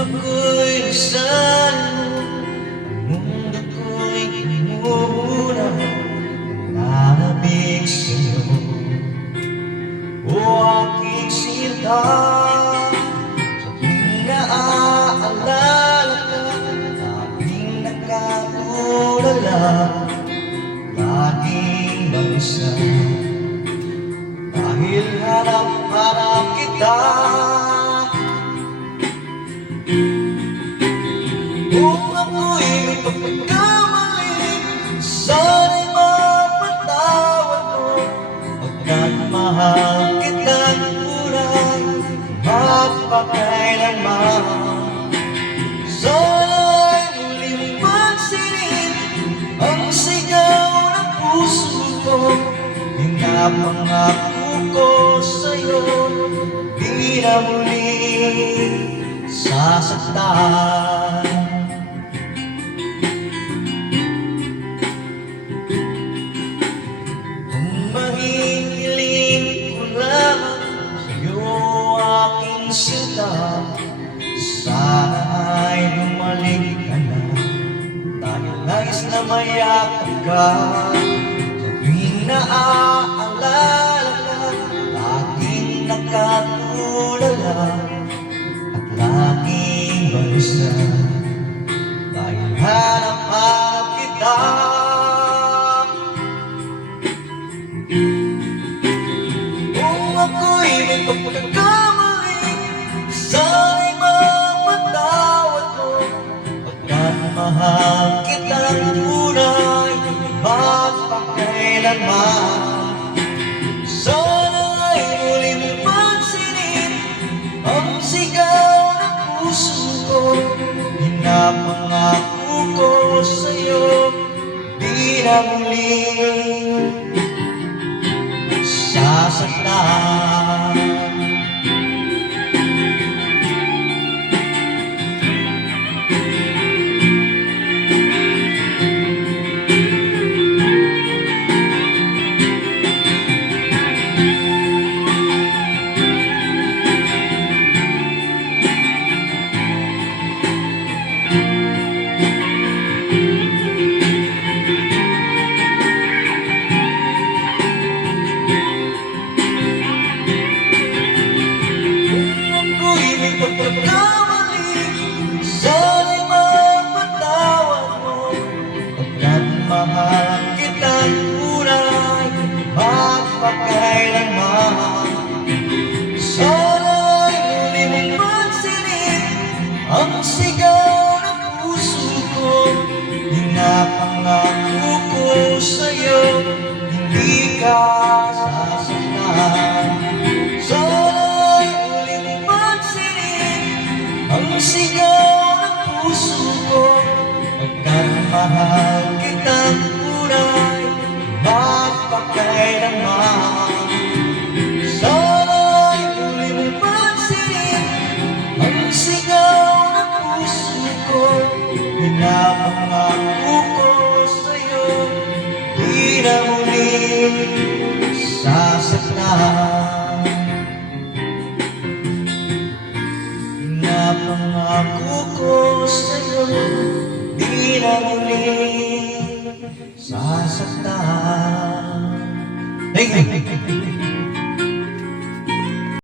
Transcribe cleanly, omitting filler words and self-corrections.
ako'y nasaan mo, ang mundo ko'y umura, nanabig sa'yo. O aking sinta, sa tuwing naaalala ka, aking nakatulala, laging mag-isa. Dahil hanap-hanap kita, kung ako'y may pagkakamali, sana'y mapatawad mo. Pagkat mahal kitang tunay, mapakailanman. Sana'y muling pansinin ang sigaw ng puso ko. Pinapangako ko sa'yo, di na muling sasaktan. Kung mahihiling ko lamang sa'yo, aking sinta, sana ay bumalik ka na. Dahil nais na mayakap ka, sa tuwing naaalala ka, laging nakatulala, at laging balisa. Dahil hanap-hanap kita, kung ako'y may pagkakamali, sana'y mapatawad mo. Pagkat mahal kitang tunay, magpakailanman. Sana'y muling pansinin ang sigaw ng puso ko. Pinapangako ko sa'yo, di na muling sasaktan. Pagkakamali, sana'y mapatawad mo. Pagkat mahal kitang tunay, magpakailanman. Sana'y muli mong pansinin ang sigaw ng puso ko. Pinapangako ko sa'yo, hindi ka sasaktan. Ang sigaw ng puso ko, pagkat mahal kitang tunay, magpakailanman. Sana'y muli mong pansinin ang sigaw ng puso ko. Pinapangako ko sa'yo, di na muling sasaktan. Pinapangako ko sa'yo, di na muling sasaktan. Thank you.